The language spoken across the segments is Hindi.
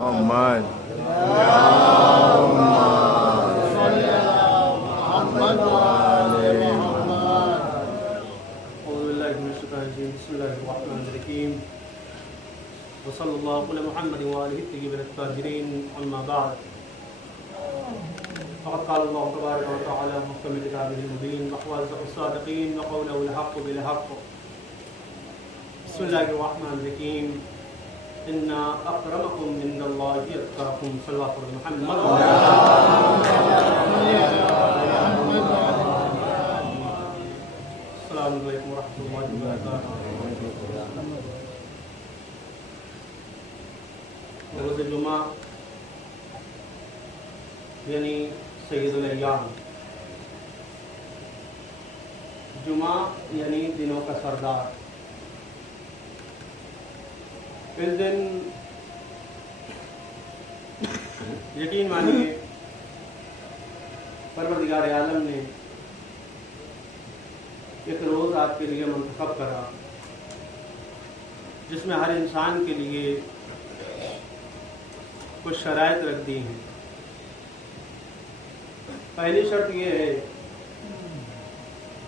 Aman. वसल्लल्लाहु अला मुहम्मद व आलिहि तय्यिबीन अत्ताहिरीन अम्मा बाद फ़क़द क़ाल अल्लाहु तबारक व तआला मुहकम किताबिहिल मुबीन व ख़वाज़ अस्सादिक़ीन व क़ौलुहुल हक़्क़ु बिल हक़्क़ बिस्मिल्लाहिर रहमानिर रहीम इन्ना अक़रमकुम इनदल्लाहि अत्क़ाकुम सल्लल्लाहु अलैहि मुहम्मद अस्सलामु अलैकुम व रहमतुल्लाहि व बरकातुहू। रोज़ जुमा यानी सय्यदुल अय्याम, जुमा यानी दिनों का सरदार। इस दिन यकीन मानिए परवरदिगार आलम ने एक रोज़ आपके लिए मुंतखब करा जिसमें हर इंसान के लिए कुछ शराइत रख दी हैं। पहली शर्त यह है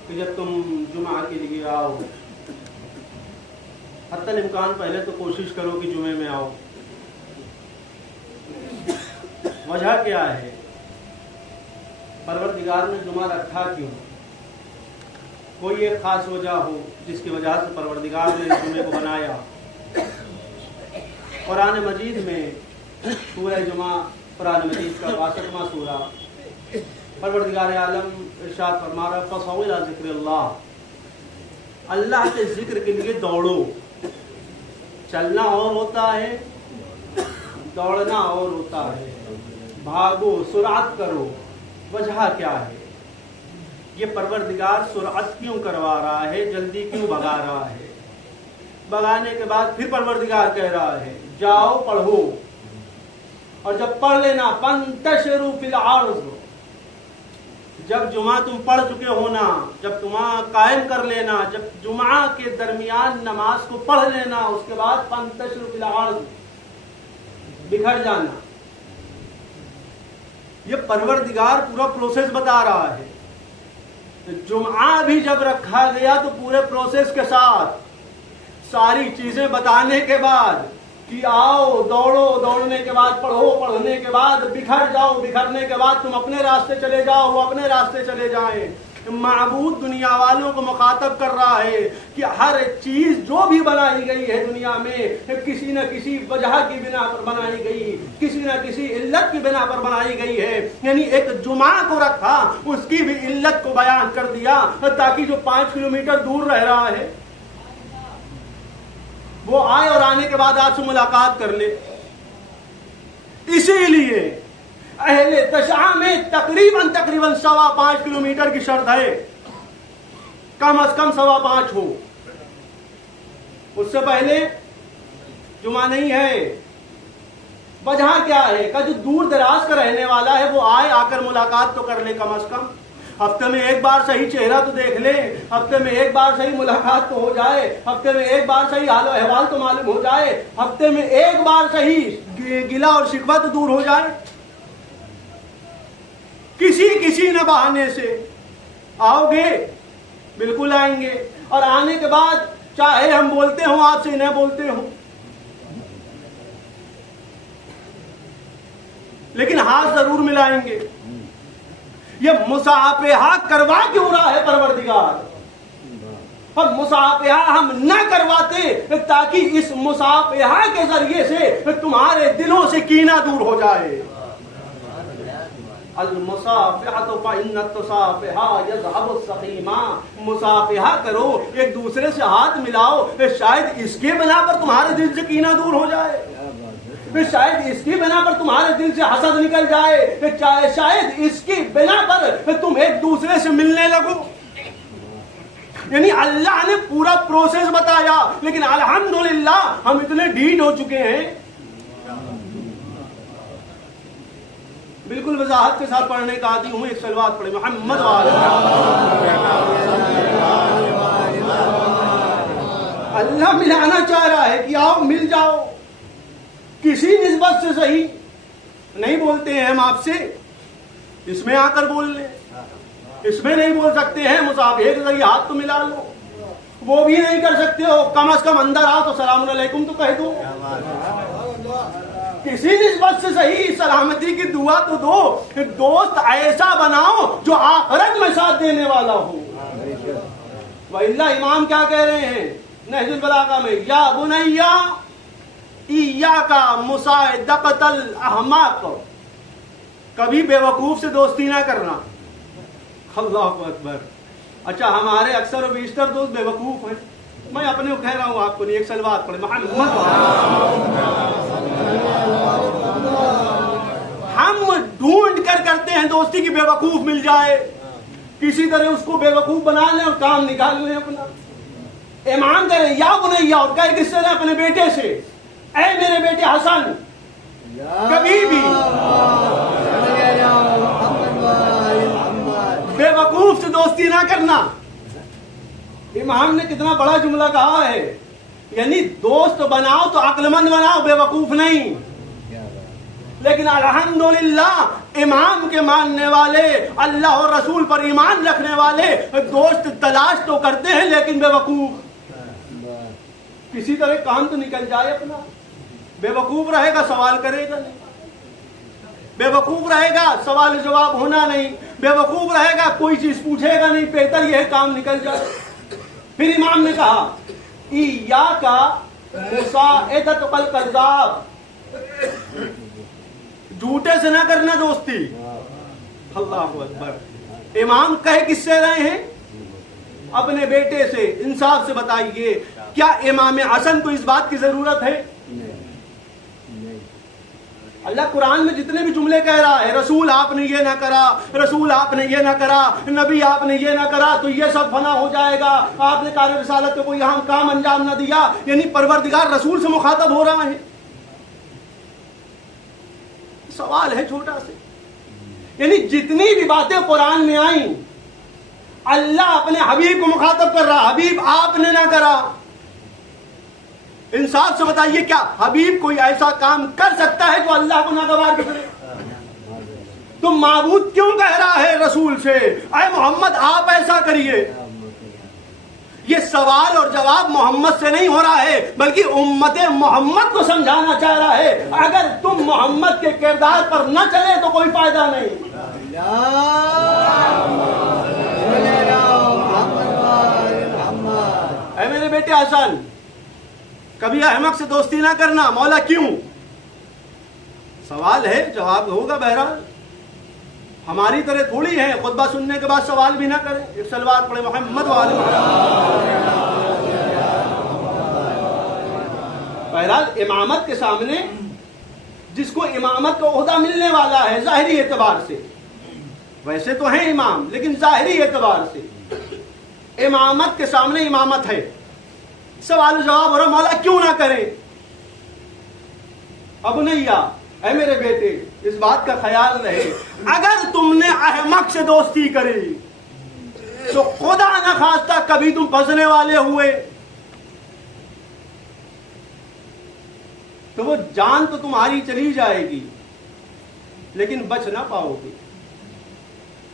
कि जब तुम जुमा के लिए आओ, हत्तल इम्कान पहले तो कोशिश करो कि जुमे में आओ। वजह क्या है, परवरदिगार ने जुमा रखा क्यों? कोई एक खास वजह हो जिसकी वजह से परवरदिगार ने जुमे को बनाया। कुरान मजीद में सूरह जुमा, कुरान मजीद का 62वां सूरा, परवरदिगार आलम इरशाद फरमा रहा है फसअू इला ज़िक्रिल्लाह, अल्लाह के जिक्र के लिए दौड़ो। चलना और होता है, दौड़ना और होता है। भागो, सुरात करो। वजह क्या है? ये परवरदिगार सुरात क्यों करवा रहा है, जल्दी क्यों भगा रहा है? भगाने के बाद फिर परवरदिगार कह रहा है जाओ पढ़ो, और जब पढ़ लेना फंतशिरू फिल अर्ज़, जब जुमा तुम पढ़ चुके हो ना, जब जुमा कायम कर लेना, जब जुमा के दरमियान नमाज को पढ़ लेना, उसके बाद फंतशिरू फिल अर्ज़, बिखर जाना। ये परवरदिगार पूरा प्रोसेस बता रहा है। तो जुमा भी जब रखा गया तो पूरे प्रोसेस के साथ सारी चीजें बताने के बाद कि आओ दौड़ो, दौड़ने के बाद पढ़ो, पढ़ने के बाद बिखर जाओ, बिखरने के बाद तुम अपने रास्ते चले जाओ, वो अपने रास्ते चले जाएं। माबूद दुनिया वालों को मुखातब कर रहा है कि हर चीज जो भी बनाई गई है दुनिया में किसी न किसी वजह की बिना पर बनाई गई, किसी न किसी इल्लत की बिना पर बनाई गई है। यानी एक जुमा को रखा, उसकी भी इल्लत को बयान कर दिया ताकि जो 5 किलोमीटर दूर रह रहा है वो आए और आने के बाद आपसे मुलाकात कर ले। इसीलिए अहले दशा में तकरीबन 5.25 किलोमीटर की शर्त है, कम से कम 5.25 हो। उससे पहले जुमा नहीं है। वजह क्या है? का जो दूर दराज का रहने वाला है वो आए, आकर मुलाकात तो कर ले कम से कम। हफ्ते में एक बार सही चेहरा तो देख ले, हफ्ते में एक बार सही मुलाकात तो हो जाए, हफ्ते में एक बार सही हाल अहवाल तो मालूम हो जाए, हफ्ते में एक बार सही गिला और शिकवा तो दूर हो जाए। किसी न बहाने से आओगे, बिल्कुल आएंगे। और आने के बाद चाहे हम बोलते हो आपसे न बोलते हो, लेकिन हाथ जरूर मिलाएंगे। ये मुसाफेहा करवा क्यों रहा है परवरदिगार? हम मुसाफेहा हम न करवाते ताकि इस मुसाफेहा के जरिए से तुम्हारे दिलों से कीना दूर हो जाए। मुसाफेहा करो, एक दूसरे से हाथ मिलाओ, शायद इसके बिना पर तुम्हारे दिल से कीना दूर हो जाए, शायद इसकी बिना पर तुम्हारे दिल से हसद निकल जाए, शायद इसकी बिना पर तुम एक दूसरे से मिलने लगो। यानी अल्लाह ने पूरा प्रोसेस बताया, लेकिन अल्हम्दुलिल्लाह हम इतने ढीठ हो चुके हैं। बिल्कुल वजाहत के साथ पढ़ने का आदी हूं। एक सलवात पढ़े मोहम्मद वाले। अल्लाह मिलाना चाह रहा है कि आओ मिल जाओ। किसी निस्बत से सही नहीं बोलते हैं हम आपसे, इसमें आकर बोल ले, इसमें नहीं बोल सकते हैं मुसाफे के जरिए हाथ तो मिला लो, वो भी नहीं कर सकते हो, कम से कम अंदर आओ तो सलाम अलैकुम तो कह दो। किसी निस्बत से सही सलामती की दुआ तो दो, दोस्त ऐसा बनाओ जो आखिरत में साथ देने वाला हो। वल्ला इमाम क्या कह रहे हैं नहजुल बलागा में, या बुनैया इय्याका मुसाइदतल अहमाक, कभी बेवकूफ से दोस्ती ना करना। अल्लाहु अकबर। अच्छा, हमारे अक्सर और बेशतर दोस्त बेवकूफ हैं, मैं अपने को कह रहा हूँ, आपको नहीं। एक सलवात पढ़े मोहम्मद। हम ढूंढ कर करते हैं दोस्ती की बेवकूफ मिल जाए, किसी तरह उसको बेवकूफ बना लें और काम निकाल लें अपना। इमाम करे या बुनैया, और कहे किससे ने? अपने बेटे से, ऐ मेरे बेटे हसन, कभी भी बेवकूफ से दोस्ती ना करना। इमाम ने कितना बड़ा जुमला कहा है, यानी दोस्त बनाओ तो अक्लमंद बनाओ, बेवकूफ नहीं। लेकिन अल्हम्दुलिल्लाह इमाम के मानने वाले, अल्लाह और रसूल पर ईमान रखने वाले दोस्त तलाश तो करते हैं, लेकिन बेवकूफ, किसी तरह काम तो निकल जाए अपना। बेवकूफ रहेगा सवाल करेगा नहीं, बेवकूफ रहेगा सवाल जवाब होना नहीं, बेवकूफ रहेगा कोई चीज पूछेगा नहीं, बेहतर यह काम निकल जाए। फिर इमाम ने कहा इय्याका मुसाइदतल कज़्ज़ाब, झूठे से ना करना दोस्ती। अल्लाहु अकबर। इमाम कहे किससे रहे हैं? अपने बेटे से। इंसाफ से बताइए, क्या इमाम हसन को इस बात की जरूरत है? अल्लाह कुरान में जितने भी जुमले कह रहा है, रसूल आपने ये ना करा, रसूल आपने ये ना करा, नबी आपने ये ना करा तो ये सब फना हो जाएगा, आपने कार्य रिसालत को कोई अहम काम अंजाम ना दिया, यानी परवरदिगार रसूल से मुखातब हो रहा है। सवाल है छोटा से, यानी जितनी भी बातें कुरान में आई अल्लाह अपने हबीब को मुखातब कर रहा, हबीब आपने ना करा। इंसाफ से बताइए, क्या हबीब कोई ऐसा काम कर सकता है जो अल्लाह को नागवार करे? तो माबूद क्यों कह रहा है रसूल से, अय मोहम्मद आप ऐसा करिए? ये सवाल और जवाब मोहम्मद से नहीं हो रहा है, बल्कि उम्मत मोहम्मद को समझाना चाह रहा है। अगर तुम मोहम्मद के किरदार पर न चले तो कोई फायदा नहीं। ऐ मेरे बेटे हसन, कभी अहमक से दोस्ती ना करना। मौला क्यों? सवाल है, जवाब होगा बहरहाल। हमारी तरह थोड़ी है खुतबा सुनने के बाद सवाल भी ना करें। एक सलवात पढ़े मोहम्मद वाले। बहरहाल इमामत के सामने जिसको इमामत का ओहदा मिलने वाला है जाहिरी एतबार से, वैसे तो है इमाम लेकिन जाहिरी एतबार से इमामत के सामने इमामत है, सवाल जवाब हो रहा, मौला क्यों ना करें? अब नैया, ऐ मेरे बेटे इस बात का ख्याल रहे, अगर तुमने अहमक से दोस्ती करी तो खुदा न खास्ता कभी तुम फंसने वाले हुए तो वो जान तो तुम्हारी चली जाएगी लेकिन बच ना पाओगे।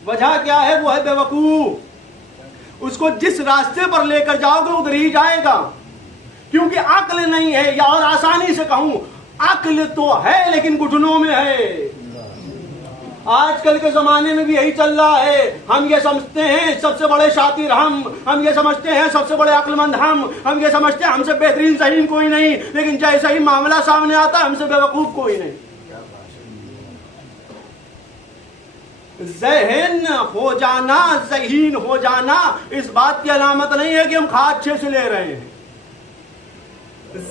वजह क्या है? वो है बेवकूफ। उसको जिस रास्ते पर लेकर जाओगे उधर ही जाएगा, क्योंकि अक्ल नहीं है, या और आसानी से कहूं अक्ल तो है लेकिन घुटनों में है। आजकल के जमाने में भी यही चल रहा है। हम ये समझते हैं सबसे बड़े शातिर हम ये समझते हैं सबसे बड़े अक्लमंद हम ये समझते हैं हमसे बेहतरीन ज़हीन कोई नहीं, लेकिन जैसे ही मामला सामने आता है हमसे बेवकूफ कोई नहीं। ज़हन हो जाना, ज़हीन हो जाना इस बात की अलामत नहीं है कि हम खा अच्छे से ले रहे हैं।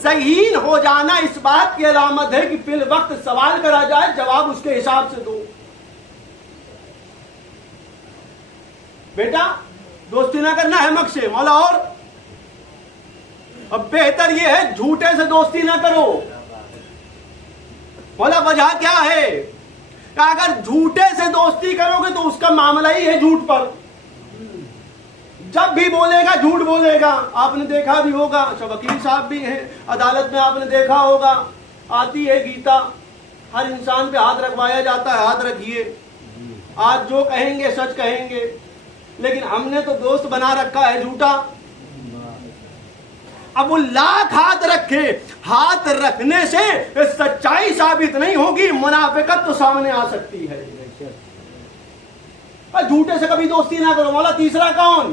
ज़हीन हो जाना इस बात की अलामत है कि फिल वक्त सवाल करा जाए जवाब उसके हिसाब से दो। बेटा दोस्ती ना करना अहमक से, मौला और अब बेहतर यह है झूठे से दोस्ती ना करो। मौला वजह क्या है? अगर झूठे से दोस्ती करोगे तो उसका मामला ही है झूठ पर। जब भी बोलेगा झूठ बोलेगा। आपने देखा भी होगा, अच्छा वकील साहब भी हैं, अदालत में आपने देखा होगा आती है गीता, हर इंसान पे हाथ रखवाया जाता है, हाथ रखिए, आज जो कहेंगे सच कहेंगे, लेकिन हमने तो दोस्त बना रखा है झूठा। अब वो लाख हाथ रखे, हाथ रखने से सच्चाई साबित नहीं होगी, मुनाफिकत तो सामने आ सकती है। झूठे से कभी दोस्ती ना करो। मौला तीसरा कौन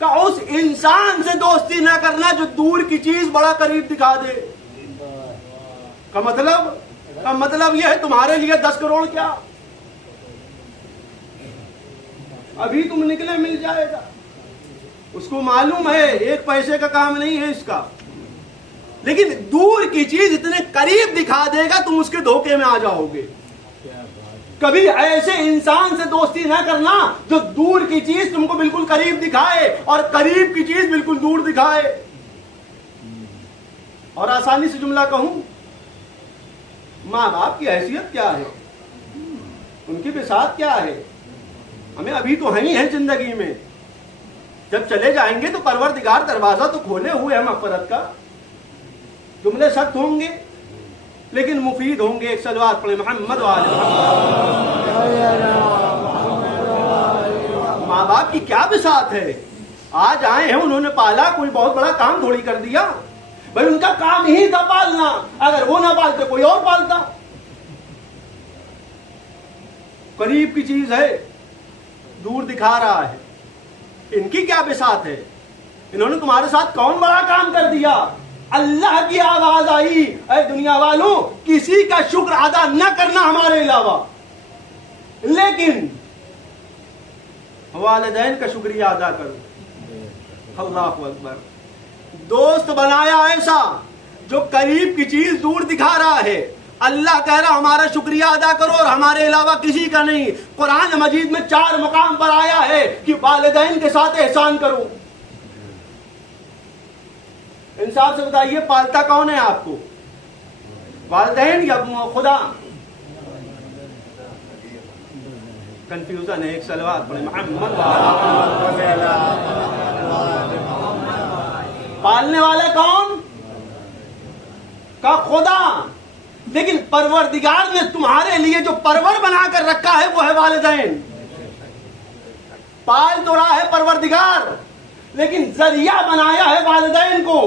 का? उस इंसान से दोस्ती ना करना जो दूर की चीज बड़ा करीब दिखा दे। का मतलब यह है तुम्हारे लिए 10 करोड़ क्या, अभी तुम निकले मिल जाएगा। उसको मालूम है 1 पैसे का काम नहीं है इसका, लेकिन दूर की चीज इतने करीब दिखा देगा, तुम उसके धोखे में आ जाओगे। कभी ऐसे इंसान से दोस्ती ना करना जो दूर की चीज तुमको बिल्कुल करीब दिखाए और करीब की चीज बिल्कुल दूर दिखाए। और आसानी से जुमला कहूं, माँ बाप की हैसियत क्या है, उनकी बिसात क्या है, हमें अभी तो है ही है जिंदगी में। जब चले जाएंगे तो परवरदिगार दरवाजा तो खोले हुए है मग़फ़िरत का। जुमले सख्त होंगे लेकिन मुफीद होंगे। एक सलवात पढ़े मोहम्मद वाले। माँ बाप की क्या बिसात है, आज आए हैं, उन्होंने पाला, कोई बहुत बड़ा काम थोड़ी कर दिया भाई, उनका काम ही था पालना, अगर वो ना पालते कोई और पालता। करीब की चीज है, दूर दिखा रहा है, इनकी क्या बिसात है, इन्होंने तुम्हारे साथ कौन बड़ा काम कर दिया। अल्लाह की आवाज आई, ऐ दुनिया वालों, किसी का शुक्र अदा न करना हमारे अलावा, लेकिन वालिदैन का शुक्रिया अदा करो। अल्लाहु अकबर। दोस्त बनाया ऐसा जो करीब की चीज दूर दिखा रहा है। अल्लाह कह रहा हमारा शुक्रिया अदा करो और हमारे अलावा किसी का नहीं। कुरान मजीद में 4 मुकाम पर आया है कि वालिदैन के साथ एहसान करो। इंसाफ से बताइए, पालता कौन है आपको, वालिदैन या खुदा? कंफ्यूजन है। एक सलवात पढ़े मोहम्मद। पालने वाला कौन का? खुदा। लेकिन परवरदिगार ने तुम्हारे लिए जो परवर बनाकर रखा है वो है वालिदैन। पाल तो रहा है परवरदिगार, लेकिन जरिया बनाया है वालिदैन को।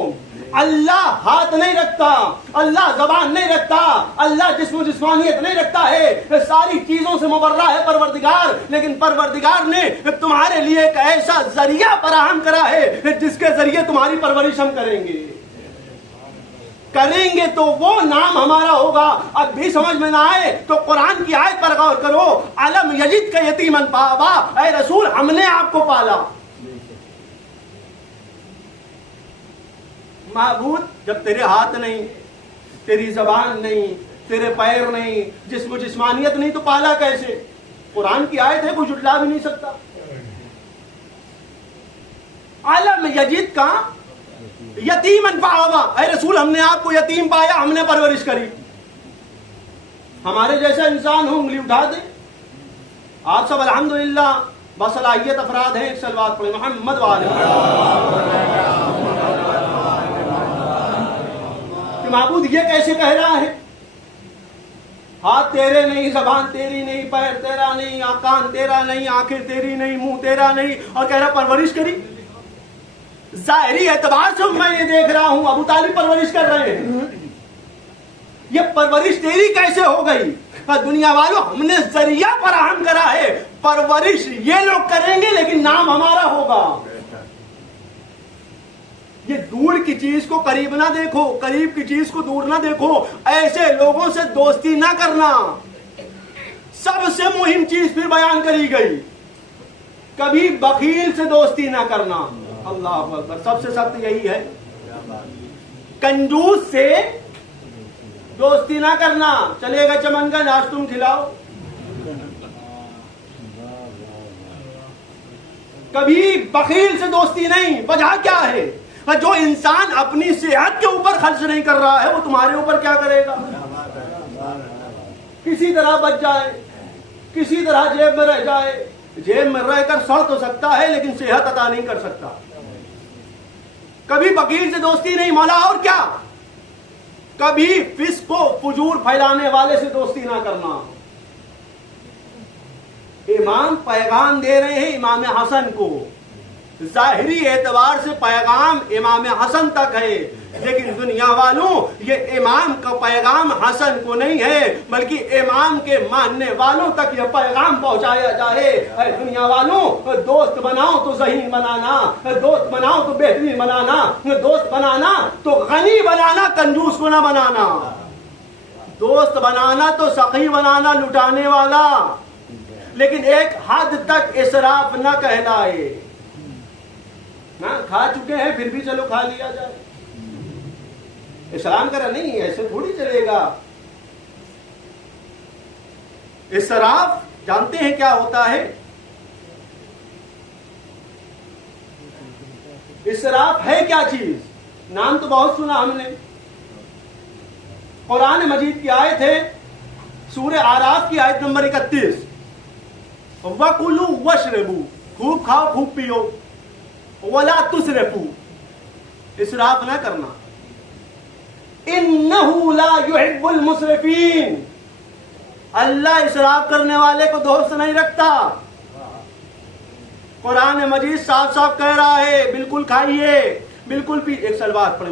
अल्लाह हाथ नहीं रखता, अल्लाह जबान नहीं रखता, अल्लाह जिस्मानियत नहीं रखता है, सारी चीजों से मुबर्रा है परवरदिगार। लेकिन परवरदिगार ने तुम्हारे लिए एक ऐसा जरिया फराहम करा है जिसके जरिए तुम्हारी परवरिश हम करेंगे तो वो नाम हमारा होगा। अब भी समझ में ना आए तो कुरान की आयत पर गौर करो, अलम यजिद का यतीमन पावा, ऐ रसूल हमने आपको पाला। महबूद, जब तेरे हाथ नहीं, तेरी जबान नहीं, तेरे पैर नहीं, जिस्मानियत नहीं, तो पाला कैसे? कुरान की आयत है, कोई जुटला भी नहीं सकता। आलम यजीद का यतीमन पावा, ऐ रसूल हमने आपको यतीम पाया, हमने परवरिश करी। हमारे जैसा इंसान हो उंगली उठा दे। आप सब अल्हम्दुलिल्लाह बसलाहियत अफराद हैं। एक सलवात पढ़े मोहम्मद वाले। माबूद ये कैसे कह रहा है, हाथ तेरे नहीं, जबान तेरी नहीं, पैर तेरा नहीं, कान तेरा नहीं, आंखें तेरी नहीं, मुंह तेरा नहीं, और कह रहा परवरिश करी। जाहिरी एतबार से मैं ये देख रहा हूं अबू तालिब परवरिश कर रहे हैं, ये परवरिश तेरी कैसे हो गई? दुनिया वालों, हमने जरिया फराहम करा है, परवरिश ये लोग करेंगे लेकिन नाम हमारा होगा। ये दूर की चीज को करीब ना देखो, करीब की चीज को दूर ना देखो, ऐसे लोगों से दोस्ती ना करना। सबसे मुहिम चीज फिर बयान करी गई, कभी बखील से दोस्ती ना करना। अल्लाह अकबर। सबसे सख्त यही है, कंजूस से दोस्ती ना करना। चलेगा चमनगंज, आज तुम खिलाओ। कभी बखील से दोस्ती नहीं। वजह क्या है? जो इंसान अपनी सेहत के ऊपर खर्च नहीं कर रहा है वो तुम्हारे ऊपर क्या करेगा? किसी तरह बच जाए, किसी तरह जेब में रह जाए। जेब में रहकर सड़ तो सकता है लेकिन सेहत अता नहीं कर सकता। कभी वकील से दोस्ती नहीं। मौला और क्या? कभी फिस्को फुजूर फैलाने वाले से दोस्ती ना करना। इमाम पैगाम दे रहे हैं इमाम हसन को, जाहिरी एतबार से पैगाम इमाम हसन तक है, लेकिन दुनिया वालों ये इमाम का पैगाम हसन को नहीं है, बल्कि इमाम के मानने वालों तक यह पैगाम पहुंचाया जाए। दुनिया वालों, दोस्त बनाओ तो ज़हीन बनाना, दोस्त बनाओ तो बेहतरीन बनाना, दोस्त बनाना तो गनी बनाना, कंजूस को ना बनाना। दोस्त बनाना तो सखी बनाना, लुटाने वाला, लेकिन एक हद तक इसराफ न कहलाए। ना खा चुके हैं फिर भी चलो खा लिया जाए, इसराम करा नहीं, ऐसे थोड़ी चलेगा। इसराफ जानते हैं क्या होता है? इसराफ है क्या चीज? नाम तो बहुत सुना हमने। कुरान मजीद की आयत है, सूरह आराफ की आयत नंबर 31, वकुलू वशरबू, खूब खाओ खूब पियो, वला तुसरफू, इसराफ ना करना। इन्नहु ला युहिब्बुल मुसरिफीन, अल्लाह इसराफ करने वाले को दोस्त नहीं रखता। कुरान मजीद साफ साफ कह रहा है, बिल्कुल खाइए, बिल्कुल पी। एक सलवात पढ़े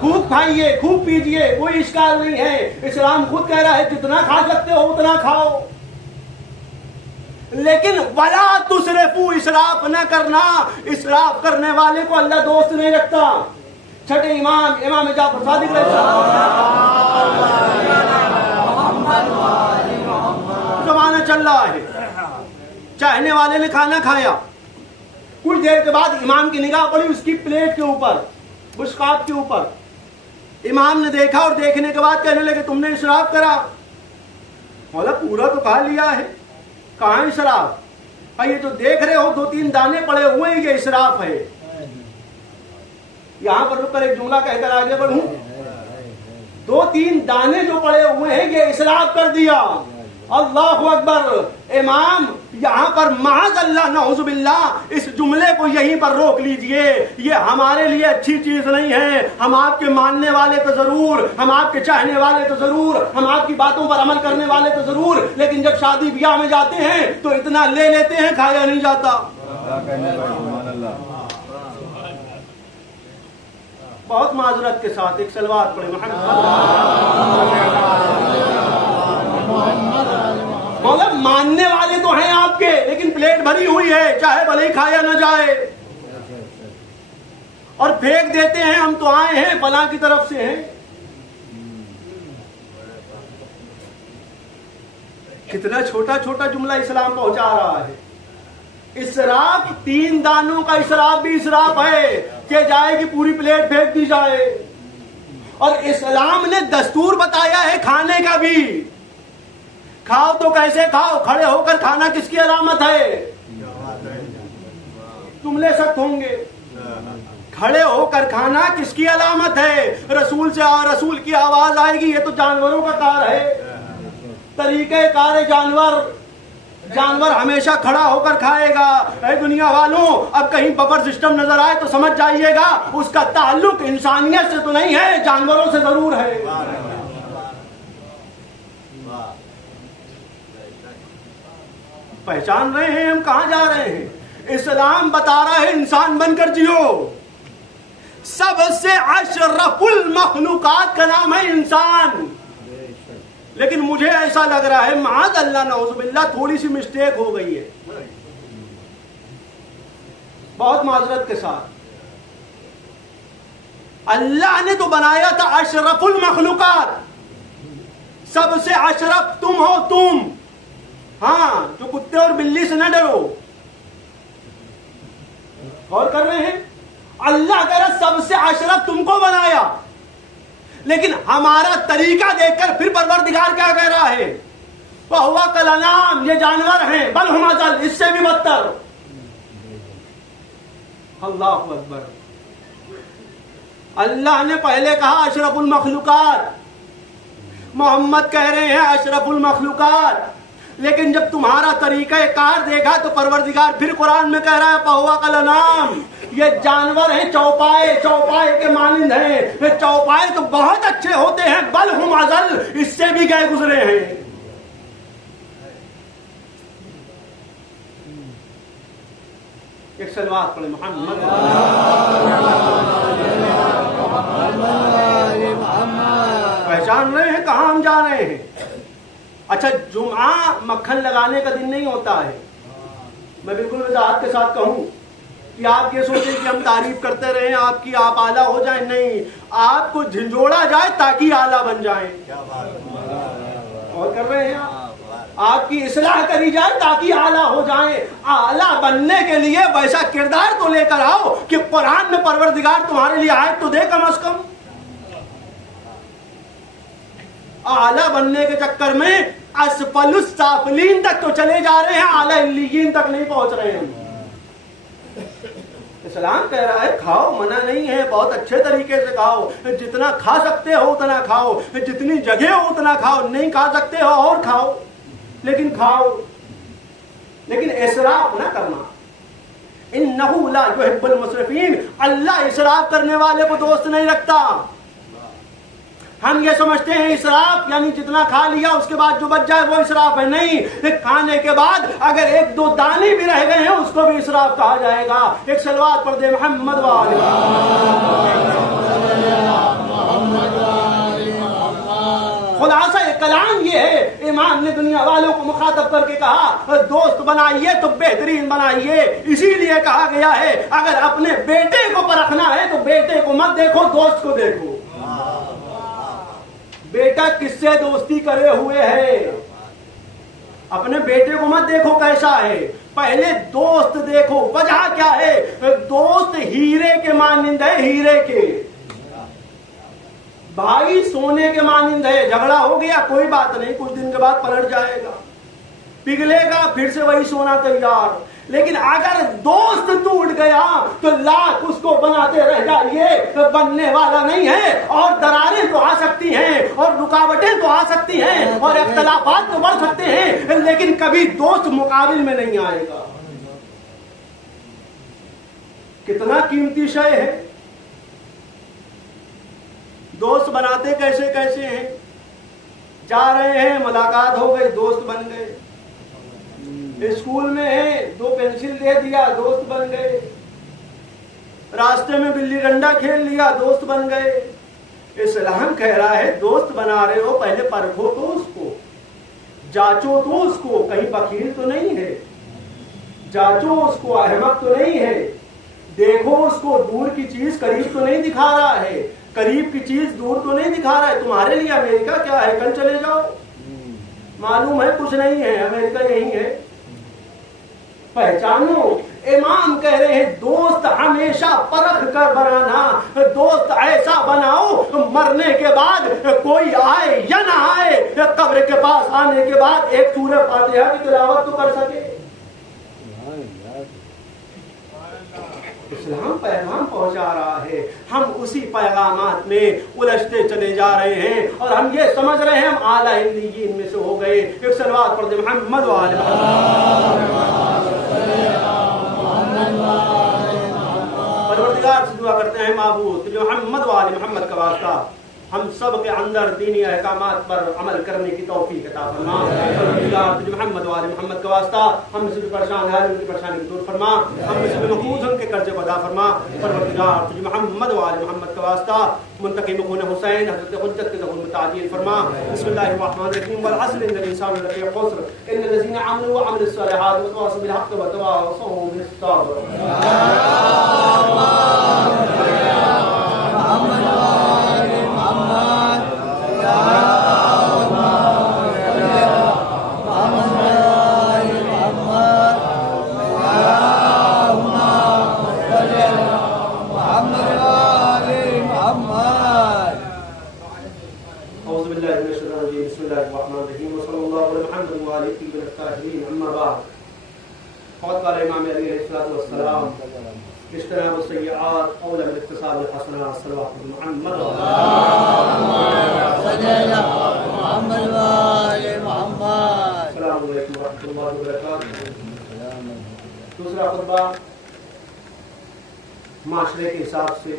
खूब खाइए खूब पीजिए, कोई इश्काल नहीं है। इस्लाम खुद कह रहा है जितना खा सकते हो उतना खाओ, लेकिन वला तुसरफू, इसराफ न करना। इसराफ करने वाले को अल्लाह दोस्त नहीं रखता। छठे इमाम इमाम जाफर सादिक जमाना चल रहा है, चाहने वाले ने खाना खाया, कुछ देर के बाद इमाम की निगाह पड़ी उसकी प्लेट के ऊपर, मुश्कात के ऊपर। इमाम ने देखा और देखने के बाद कहने लगे तुमने इसराफ करा। बोला पूरा तो खा लिया है, कहां इसराफ? ये जो देख रहे हो 2-3 दाने पड़े हुए हैं, ये इसराफ है। यहां पर रुककर एक जुमला कहकर आगे बढ़ूं, 2-3 दाने जो पड़े हुए हैं ये इसराफ कर दिया। अल्लाहु अकबर। इमाम यहाँ पर माज़ अल्लाह नऊज़ुबिल्लाह, इस जुमले को यहीं पर रोक लीजिए। ये हमारे लिए अच्छी चीज नहीं है। हम आपके मानने वाले तो जरूर, हम आपके चाहने वाले तो जरूर, हम आपकी बातों पर अमल करने वाले तो जरूर, लेकिन जब शादी ब्याह में जाते हैं तो इतना ले लेते हैं खाया नहीं जाता। बहुत माजरत के साथ एक सलवात पढ़े मौला, मानने वाले तो हैं आपके, लेकिन प्लेट भरी हुई है, चाहे भले ही खाया न जाए, और फेंक देते हैं हम तो आए हैं फलां की तरफ से हैं। कितना छोटा छोटा जुमला इस्लाम पहुंचा रहा है। इसराफ 3 दानों का इसराफ भी इसराफ है कि जाए कि पूरी प्लेट फेंक दी जाए। और इस्लाम ने दस्तूर बताया है खाने का भी। खाओ तो कैसे खाओ, खड़े होकर खाना किसकी अलामत है? तुम ले सकते होंगे। खड़े होकर खाना किसकी अलामत है? रसूल से रसूल की आवाज आएगी, ये तो जानवरों का कार है, तरीके कार जानवर। जानवर हमेशा खड़ा होकर खाएगा। ऐ दुनिया वालों, अब कहीं बफर सिस्टम नजर आए तो समझ जाइएगा उसका ताल्लुक इंसानियत से तो नहीं है, जानवरों से जरूर है। पहचान रहे हैं हम कहां जा रहे हैं? इस्लाम बता रहा है इंसान बनकर जियो। सबसे अशरफुल मखलूकात का नाम है इंसान। लेकिन मुझे ऐसा लग रहा है माज़ अल्लाह नऊज़ुबिल्लाह थोड़ी सी मिस्टेक हो गई है, बहुत माजरत के साथ। अल्लाह ने तो बनाया था अशरफुल मखलूकात, सबसे अशरफ तुम हो तुम। हाँ, जो कुत्ते और बिल्ली से न डरो। गौर कर रहे हैं? अल्लाह कह रहा सबसे अशरफ तुमको बनाया, लेकिन हमारा तरीका देखकर फिर परवरदिगार क्या कह रहा है? वहुवा कल अनाम, ये जानवर हैं, बल हुम अज़ल, इससे भी बदतर। अल्लाहु अकबर। अल्लाह ने पहले कहा अशरफुल मखलूकात, मोहम्मद कह रहे हैं अशरफुल मखलूकात। लेकिन जब तुम्हारा तरीका कार देखा तो परवरदिगार फिर कुरान में कह रहा है पहुआ कलनाम, ये जानवर हैं चौपाए, चौपाए के मानिंद हैं। ये चौपाए तो बहुत अच्छे होते हैं, बल हुम अजल, इससे भी गए गुजरे हैं। एक सलवात पढ़े मोहम्मद। पहचान रहे हैं कहाँ हम जा रहे हैं? अच्छा, जुमा मक्खन लगाने का दिन नहीं होता है। मैं बिल्कुल वजाहत के साथ कहूं कि आप ये सोचें कि हम तारीफ करते रहें आपकी, आप आला हो जाएं, नहीं, आपको झिंझोड़ा जाए ताकि आला बन जाएं। और कर रहे हैं आपकी इस्लाह करी जाए ताकि आला हो जाएं। आला बनने के लिए वैसा किरदार तो लेकर आओ कि कुरान में परवरदिगार तुम्हारे लिए आयत तो दे कम अज कम। आला बनने के चक्कर में असफलुस साफलीन तक तो चले जा रहे हैं, आला इल्लीयीन तक नहीं पहुंच रहे हैं। इस्लाम कह रहा है खाओ, मना नहीं है, बहुत अच्छे तरीके से खाओ, जितना खा सकते हो उतना खाओ, जितनी जगह हो उतना खाओ, नहीं खा सकते हो और खाओ, लेकिन खाओ, लेकिन इसराफ ना करना। इन्नहु ला युहिब्बुल मुसरिफीन, अल्लाह इसराफ करने वाले को दोस्त नहीं रखता। हम ये समझते हैं इसराफ यानी जितना खा लिया उसके बाद जो बच जाए वो इसराफ है, नहीं, खाने के बाद अगर एक दो दाने भी रह गए हैं उसको भी इसराफ कहा जाएगा। एक सलवात पढ़ दे मोहम्मद वाले। खुलासा कलाम ये है, इमाम ने दुनिया वालों को मुखातब करके कहा दोस्त बनाइए तो बेहतरीन बनाइए। इसीलिए कहा गया है अगर अपने बेटे को परखना है तो बेटे को मत देखो, दोस्त को देखो। बेटा किससे दोस्ती करे हुए है, अपने बेटे को मत देखो कैसा है, पहले दोस्त देखो। वजह क्या है? दोस्त हीरे के मानिंद है, हीरे के। भाई सोने के मानिंद है, झगड़ा हो गया कोई बात नहीं, कुछ दिन के बाद पलट जाएगा, पिघलेगा, फिर से वही सोना तैयार। लेकिन अगर दोस्त टूट गया तो लाख उसको बनाते रह जाइए, तो बनने वाला नहीं है। और दरारें तो आ सकती हैं और रुकावटें तो आ सकती हैं और इख्तलाफात तो बढ़ सकते हैं, लेकिन कभी दोस्त मुकाबिल में नहीं आएगा। कितना कीमती शय है। दोस्त बनाते कैसे कैसे हैं, जा रहे हैं, मुलाकात हो गई, दोस्त बन गए। स्कूल में है, दो पेंसिल दे दिया, दोस्त बन गए। रास्ते में बिल्ली डंडा खेल लिया, दोस्त बन गए। इस्लाम कह रहा है दोस्त बना रहे हो पहले परखो तो उसको, जांचो तो उसको, कहीं बखील तो नहीं है, जांचो उसको, अहमक तो नहीं है, देखो उसको, दूर की चीज करीब तो नहीं दिखा रहा है, करीब की चीज दूर तो नहीं दिखा रहा है। तुम्हारे लिए अमेरिका क्या है, कल चले जाओ, मालूम है कुछ नहीं है, अमेरिका यही है। पहचानो, इमाम कह रहे हैं दोस्त हमेशा परख कर बनाना, दोस्त ऐसा बनाओ तो मरने के बाद कोई आए या ना आए, कब्र के पास आने के बाद एक सूरह फातिहा की तिलावत तो कर सके। इस्लाम पैगाम पहुंचा रहा है, हम उसी पैगामात में उलझते चले जा रहे हैं और हम ये समझ रहे हैं हम आला इल्लीयीन में से हो गए। एक सलवात पढ़ दे मोहम्मद वाले। परवरदिगार से दुआ करते हैं माबूद तुझे मोहम्मद वाले मोहम्मद का वास्ता हम सब के अंदर दीनी अहकामात पर अमल करने की तौफीक अता फरमा। परवरदिगार तुझे मोहम्मद वाले मोहम्मद का वास्ता हम से भी परेशान है उनकी परेशानी को दूर फरमा, हम से भी महफूज उनके कर्जे को अदा फरमा। परवरदिगार तुझे मोहम्मद वाले मोहम्मद का वास्ता मुंतकिम खून हुसैन हज़रत हुज्जत के ज़हूर में ताजील फरमा। बिस्मिल्लाहिर रहमानिर रहीम वल अस्र इन्नल इंसान लफी खुस्र इल्लल लज़ीना आमनू व अमिलुस सालिहात व तवासौ बिल हक़्क़ि व तवासौ बिस सब्र। दूसरा खुतबा माशरे के हिसाब से,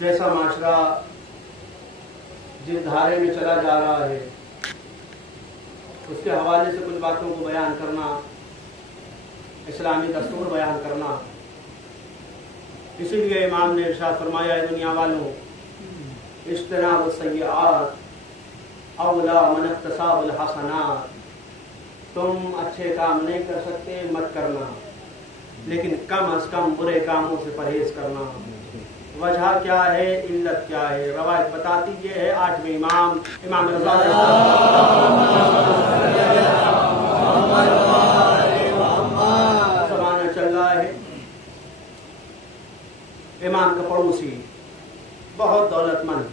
जैसा माशरा जिस धारे में चला जा रहा है उसके हवाले से कुछ बातों को बयान करना, इस्लामी दस्तूर बयान करना। इसीलिए इमाम ने इरशाद फरमाया, दुनिया वालों, इज्तनाब सय्यात अवला मन इक्तसाबुल हसनात, तुम अच्छे काम नहीं कर सकते मत करना, लेकिन कम अज कम बुरे कामों से परहेज करना। वजह क्या है, इल्लत क्या है? रवायत बताती ये है, 8वें इमाम रज़ा ज़माना चल रहा है। इमाम का पड़ोसी बहुत दौलतमंद,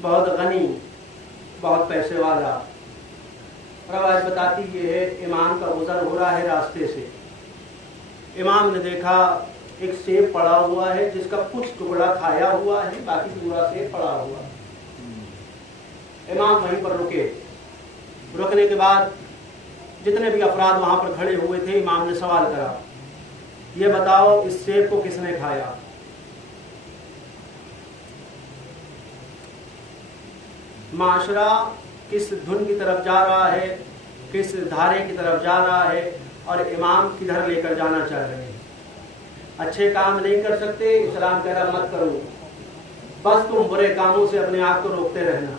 बहुत गनी, बहुत पैसे वाला। रवायत बताती ये है, इमाम का गुजर हो रहा है रास्ते से। इमाम ने देखा एक सेब पड़ा हुआ है जिसका कुछ टुकड़ा खाया हुआ है, बाकी पूरा सेब पड़ा हुआ है। इमाम वहीं पर रुके। रुकने के बाद जितने भी अफराद वहां पर खड़े हुए थे, इमाम ने सवाल करा, ये बताओ इस सेब को किसने खाया? माशरा किस धुन की तरफ जा रहा है, किस धारे की तरफ जा रहा है, और इमाम किधर लेकर जाना चाह रहे हैं? अच्छे काम नहीं कर सकते, इस्लाम कह रहा मत करो, बस तुम बुरे कामों से अपने आप को रोकते रहना।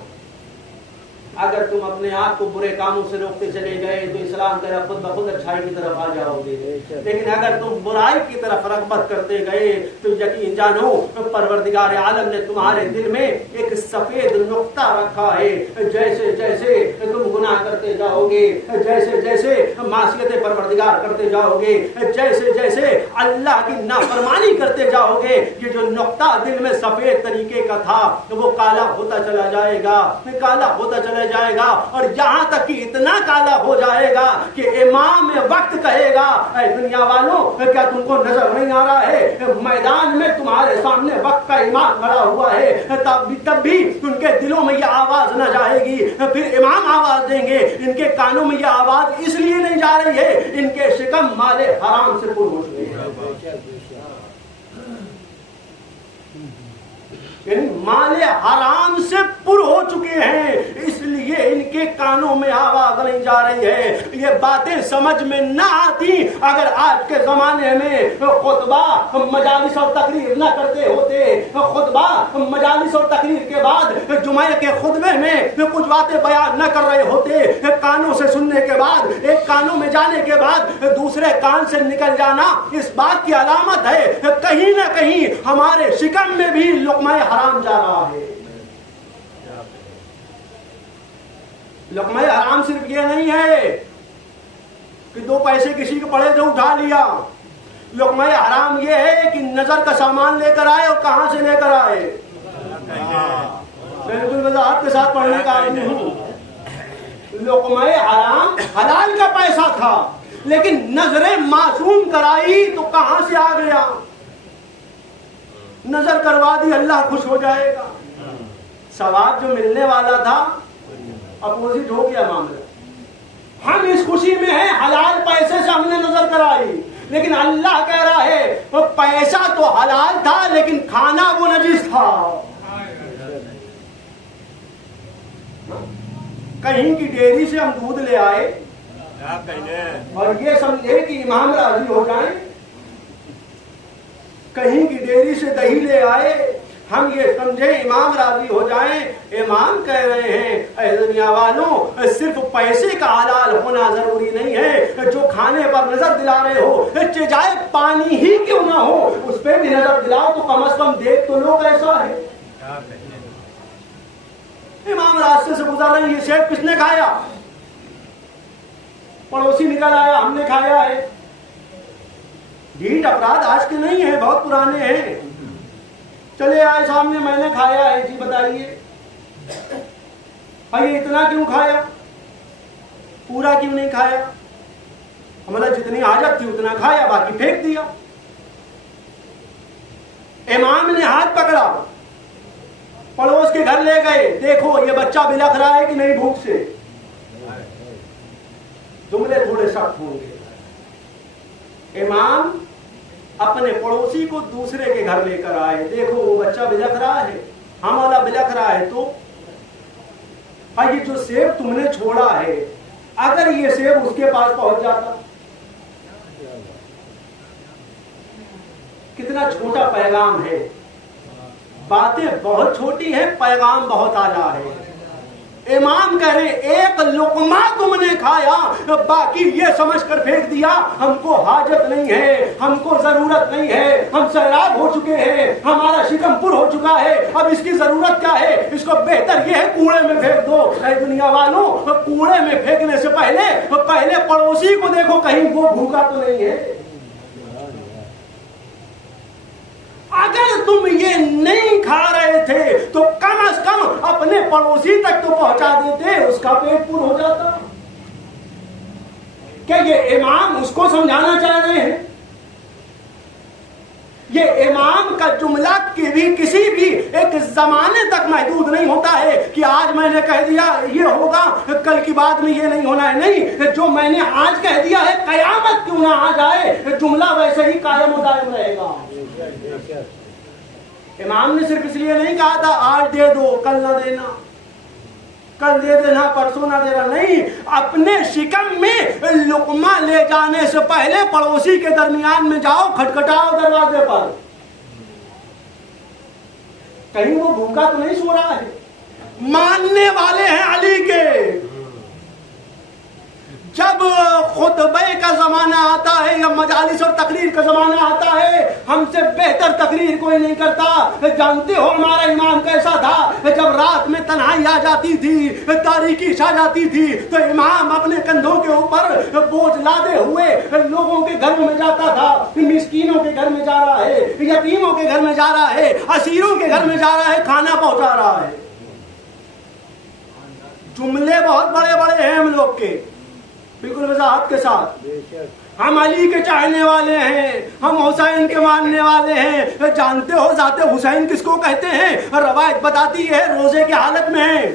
अगर तुम अपने आप को बुरे कामों से रोकते चले गए तो इस्लाम कह रहा खुद ब खुद अच्छाई की तरफ आ जाओगे। लेकिन अगर तुम बुराई की तरफ रग़बत करते गए तो यकीन जानो परवरदिगार आलम ने तुम्हारे दिल में एक सफेद नुक्ता रखा है। जैसे जैसे तुम गुनाह करते जाओगे, जैसे जैसे मासियत परवरदिगार करते जाओगे, जैसे जैसे अल्लाह की नाफरमानी करते जाओगे, ये जो नुक्ता दिल में सफेद तरीके का था वो काला होता चला जाएगा, काला होता चला जाएगा, और यहां तक कि इतना काला हो जाएगा कि इमाम वक्त कहेगा, ऐ दुनिया वालों, क्या तुमको नजर नहीं आ रहा है मैदान में तुम्हारे सामने वक्त का इमाम खड़ा हुआ है? तब भी उनके दिलों में यह आवाज न जाएगी। फिर इमाम आवाज देंगे, इनके कानों में यह आवाज इसलिए नहीं जा रही है, इनके शिकम माले हराम से पूर्ण हो चुके हैं। माले हराम से पुर हो चुके हैं, इसलिए इनके कानों में आवाज नहीं जा रही है। ये बातें समझ में ना आती अगर आज के जमाने में खुतबा मजालिस और तकरीर न करते होते। खुतबा मजालिस और तकरीर के बाद जुमे के खुतबे में कुछ बातें बयान न कर रहे होते। कानों से सुनने के बाद, एक कानों में जाने के बाद दूसरे कान से निकल जाना इस बात की अलामत है कहीं ना कहीं हमारे शिकम में भी लुक़्मा हराम जा रहा है। लुक़्मा हराम सिर्फ ये नहीं है कि 2 पैसे किसी के पड़े थे उठा लिया। लुक़्मा हराम ये है कि नजर का सामान लेकर आए, और कहां से लेकर आए। बिल्कुल वजाहत के साथ पढ़ने का आदमी हूं। लुक़्मा हराम हलाल का पैसा था, लेकिन नजरें मासूम कराई तो कहां से आ गया? नजर करवा दी, अल्लाह खुश हो जाएगा। सवाब जो मिलने वाला था अपोजिट हो गया मामला। हम इस खुशी में हैं हलाल पैसे से हमने नजर कराई, लेकिन अल्लाह कह रहा है वो पैसा तो हलाल था लेकिन खाना वो नजीस था। कहीं की डेयरी से हम दूध ले आए और ये समझे कि इमाम राजी हो जाए, कहीं की डेयरी से दही ले आए, हम ये समझे इमाम राजी हो जाएं। इमाम कह रहे हैं, ऐ दुनिया वालों, सिर्फ पैसे का हलाल होना जरूरी नहीं है। जो खाने पर नजर दिला रहे हो, चाहे पानी ही क्यों ना हो, उस पर भी नजर दिलाओ तो कम से कम देख तो लो कैसा है। इमाम रास्ते से गुजर रहे, ये सेब किसने खाया? पड़ोसी निकल आया, हमने खाया है। ढीठ अपराध आज के नहीं है, बहुत पुराने हैं। चले आए सामने, मैंने खाया है, जी बताइए भाई इतना क्यों खाया, पूरा क्यों नहीं खाया? हमारा जितनी आदत थी उतना खाया, बाकी फेंक दिया। इमाम ने हाथ पकड़ा, पड़ोस के घर ले गए, देखो ये बच्चा बिलख रहा है कि नहीं भूख से। जुमले थोड़े सख्त होंगे, इमाम अपने पड़ोसी को दूसरे के घर लेकर आए, देखो वो बच्चा बिलख रहा है, हम वाला बिलख रहा है, तो ये जो सेब तुमने छोड़ा है, अगर ये सेब उसके पास पहुंच जाता, कितना छोटा पैगाम है। बातें बहुत छोटी है, पैगाम बहुत आला है। इमाम कह रहे एक लुकमा तुमने खाया, बाकी ये समझ कर फेंक दिया हमको हाजत नहीं है, हमको जरूरत नहीं है, हम सैराब हो चुके हैं, हमारा शिकमपुर हो चुका है, अब इसकी जरूरत क्या है, इसको बेहतर ये है कूड़े में फेंक दो। ऐ दुनिया वालों, कूड़े में फेंकने से पहले पड़ोसी को देखो कहीं वो भूखा तो नहीं है। अगर तुम ये नहीं खा रहे थे तो कम से कम अपने पड़ोसी तक तो पहुंचा देते, उसका पेट पूरा हो जाता। क्या ये इमाम उसको समझाना चाह रहे हैं? ये इमाम का जुमला किसी भी एक जमाने तक महदूद नहीं होता है कि आज मैंने कह दिया ये होगा, कल की बात में ये नहीं होना है। नहीं, जो मैंने आज कह दिया है कयामत क्यों ना आ जाए, जुमला वैसे ही कायम दायम रहेगा। इमाम ने सिर्फ इसलिए नहीं कहा था आज दे दो कल ना देना, कल दे देना परसों ना देना, नहीं, अपने शिकम में लुकमा ले जाने से पहले पड़ोसी के दरमियान में जाओ, खटखटाओ दरवाजे पर, कहीं वो भूखा तो नहीं सो रहा है। मानने वाले हैं अली के, जब खुतबे का जमाना आता है या मजालिस और तकरीर का जमाना आता है, हमसे बेहतर तकरीर कोई नहीं करता। जानते हो हमारा इमाम कैसा था, जब रात में तन्हाई आ जाती थी, तारीकी छा जाती थी, तो इमाम अपने कंधों के ऊपर बोझ लादे हुए लोगों के घरों में जाता था। मिस्कीनों के घर में जा रहा है, यतीमों के घर में जा रहा है, असीरों के घर में जा रहा है, खाना पहुंचा रहा है। जुमले बहुत बड़े बड़े हैं हम लोग के, बिल्कुल वजाहत के साथ। हम अली के चाहने वाले हैं, हम हुसैन के मानने वाले हैं। जानते हो जाते हुसैन किसको कहते हैं? रवायत बताती है रोजे की हालत में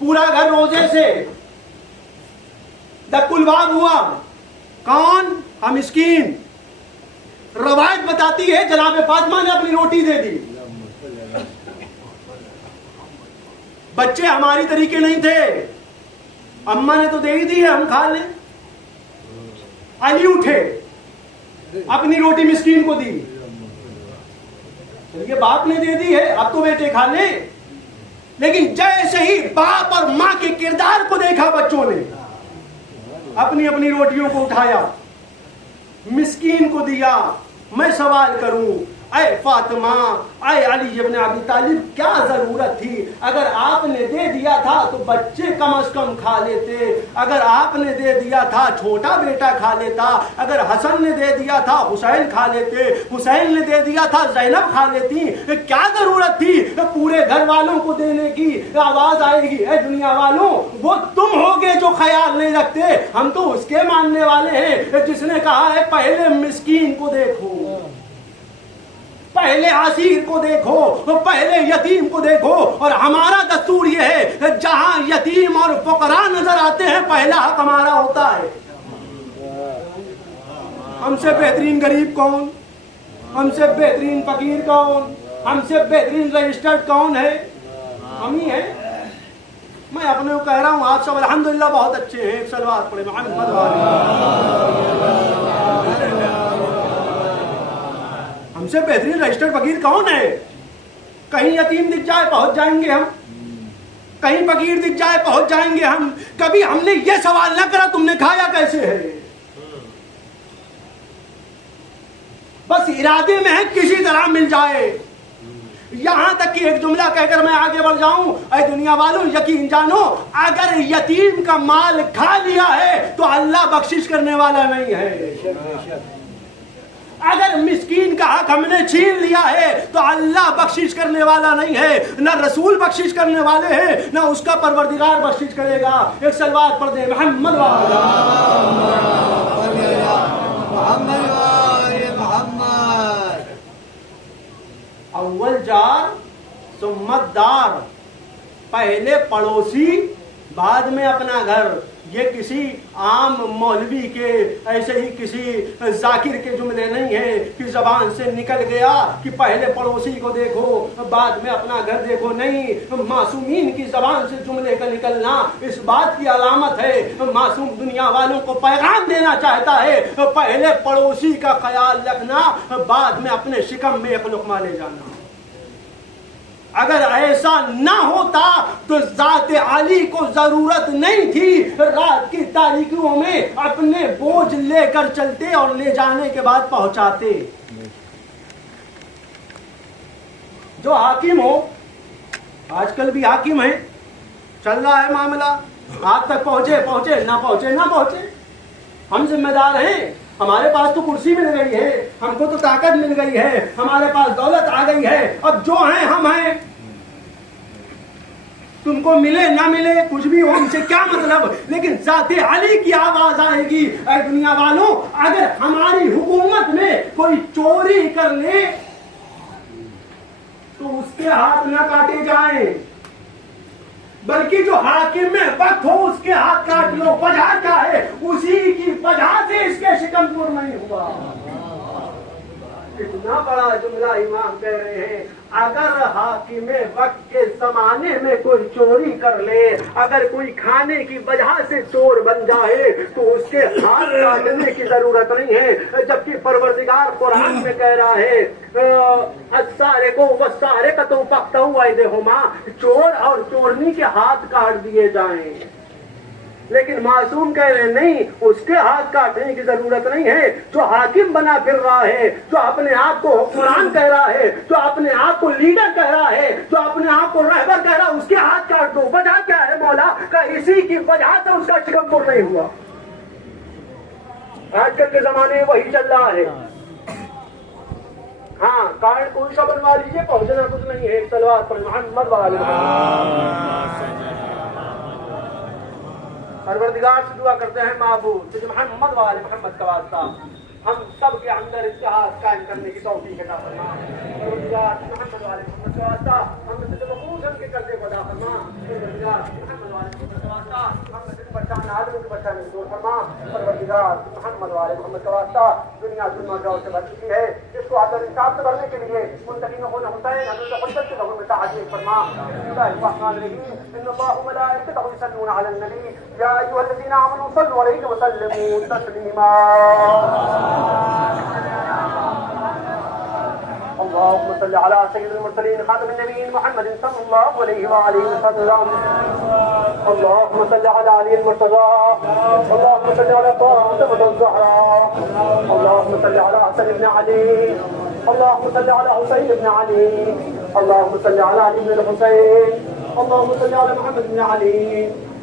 पूरा घर रोजे से दकुलबाग हुआ। कौन? हम मिस्कीन। रवायत बताती है जनाब फातिमा ने अपनी रोटी दे दी। बच्चे हमारी तरीके नहीं थे, अम्मा ने तो दे ही दी है, हम खा लें। अली उठे, अपनी रोटी मिस्कीन को दी। ये बाप ने दे दी है, अब तो बेटे खा ले। लेकिन जैसे ही बाप और मां के किरदार को देखा बच्चों ने, अपनी अपनी रोटियों को उठाया, मिस्कीन को दिया। मैं सवाल करूं, ऐ फातिमा, ऐ अली इब्न अबी तालिब, क्या जरूरत थी? अगर आपने दे दिया था तो बच्चे कम से कम खा लेते, अगर आपने दे दिया था छोटा बेटा खा लेता, अगर हसन ने दे दिया था हुसैन खा लेते, हुसैन ने दे दिया था ज़ैनब खा लेती। क्या जरूरत थी पूरे घर वालों को देने की? आवाज आएगी, ऐ दुनिया वालों, वो तुम होगे जो ख्याल नहीं रखते, हम तो उसके मानने वाले हैं जिसने कहा है पहले मिस्कीन को देखो, पहले असीर को देखो, पहले यतीम को देखो। और हमारा दस्तूर ये है, जहां यतीम और फकरा नजर आते हैं पहला हक हमारा होता है। हमसे बेहतरीन गरीब कौन? हमसे बेहतरीन फकीर कौन? हमसे बेहतरीन रजिस्टर्ड कौन है? हम ही है। मैं अपने को कह रहा हूं, आप सब अल्हम्दुलिल्लाह बहुत अच्छे हैं। एक सलवात पढ़े मोहम्मद वाले। हमसे बेहतरीन रजिस्टर्ड फकीर कौन है? कहीं यतीम दिख जाए पहुंच जाएंगे हम, कहीं फकीर दिख जाए पहुंच जाएंगे हम। कभी हमने ये सवाल ना करा तुमने खाया कैसे है। बस इरादे में है किसी तरह मिल जाए। यहां तक कि एक जुमला कहकर मैं आगे बढ़ जाऊं, ऐ दुनिया वालों यकीन जानो, अगर यतीम का माल खा लिया है तो अल्लाह बख्शिश करने वाला नहीं है। अगर मिस्कीन का हक हमने छीन लिया है तो अल्लाह बख्शिश करने वाला नहीं है, ना रसूल बख्शिश करने वाले हैं, ना उसका परवरदिगार बख्शिश करेगा। एक सलवात पढ़ दे मोहम्मद वाला। अव्वल जार सुम्मत दार, पहले पड़ोसी बाद में अपना घर, ये किसी आम मौलवी के ऐसे ही किसी जाकिर के जुमले नहीं है कि जबान से निकल गया कि पहले पड़ोसी को देखो बाद में अपना घर देखो। नहीं, मासूमीन की जबान से जुमले का निकलना इस बात की अलामत है मासूम दुनिया वालों को पैगाम देना चाहता है, पहले पड़ोसी का ख्याल रखना, बाद में अपने शिकम में एक लुकमा ले जाना। अगर ऐसा ना होता तो ज़ाते आली को जरूरत नहीं थी रात की तारीकियों में अपने बोझ लेकर चलते और ले जाने के बाद पहुंचाते। जो हाकिम हो, आजकल भी हाकिम है, चल रहा है मामला, आप तक पहुंचे पहुंचे, ना पहुंचे ना पहुंचे, हम जिम्मेदार हैं। हमारे पास तो कुर्सी मिल गई है, हमको तो ताकत मिल गई है, हमारे पास दौलत आ गई है, अब जो हैं हम हैं। तुमको मिले ना मिले कुछ भी हो, हमसे क्या मतलब, लेकिन ज़ाते अली की आवाज आएगी। ऐ दुनिया वालों, अगर हमारी हुकूमत में कोई चोरी कर ले तो उसके हाथ न काटे जाएं, बल्कि जो हाकिम में वक्त हो उसके हाथ काट लो। वजह क्या है? उसी की वजह से इसके शिकम पूर्ण नहीं हुआ। इतना बड़ा जुमला इमाम कह रहे हैं, अगर हाकिम वक्त के जमाने में कोई चोरी कर ले, अगर कोई खाने की वजह से चोर बन जाए तो उसके हाथ काटने की जरूरत नहीं है। जबकि परवरदिगार कुरान में कह रहा है अस्सारे को वस्सारे का तो पकता हुआ देहुमा, चोर और चोरनी के हाथ काट दिए जाएं। लेकिन मासूम कह रहे नहीं, उसके हाथ काटने की जरूरत नहीं है। जो हाकिम बना फिर रहा है, जो अपने आप को हुक्मरान कह रहा है, जो अपने आप को लीडर कह रहा है, जो अपने आप को रहबर कह रहा है, उसके हाथ काट दो। वजह क्या है मौला का? इसी की वजह से उसका शिकम पूर्ण नहीं हुआ। आजकल के जमाने में वही चल रहा है। हाँ, कारण कोई सा बनवा लीजिए, पहुंचना कुछ नहीं है। सलवार पर मोहम्मद वाले परवरदिगार से दुआ करते हैं महबूब तुझे मोहम्मद वाले मोहम्मद का वास्ता हम सब के अंदर इत्तेहाद कायम करने की तौफीक अता फरमा। परवरदिगार मोहम्मद वाले मोहम्मद का वास्ता हम से मकबूल के कर्जे को अता फरमा। परवरदिगार मोहम्मद वाले मोहम्मद का वास्ता हम से परेशान आदमी को परेशानी दूर फरमा। परवरदिगार मोहम्मद वाले मोहम्मद का वास्ता दुनिया जुल्म और से भर चुकी है, इसको आदर इंसाफ से भरने के लिए मुंतकिन होने हुसैन हज़रत क़ुद्दस के लोगों में ताज़ीम फरमा। बिस्मिल्लाहिर्रहमानिर्रहीम इन्नल्लाह व मलाइकतहु युसल्लूना अलन नबी या अय्युहल्लज़ीना आमनू सल्लु अलैहि व सल्लिमू तस्लीमा। अल्लाहुम्मा सल्लि अला सय्यिदिल मुरसलीन खातिमिन नबिय्यीन मुहम्मद सल्लल्लाहु अलैहि व आलिहि वसल्लम। अल्लाहुम्मा सल्लि अला अली मुर्तज़ा, अल्लाहुम्मा सल्लि अला फातिमा ज़हरा, अल्लाहुम्मा सल्लि अला हसन इब्न अली, अल्लाहुम्मा सल्लि अला हुसैन इब्न अली, अल्लाहुम्मा सल्लि अला अली इब्न हुसैन, अल्लाहुम्मा सल्लि अला मुहम्मद इब्न अली,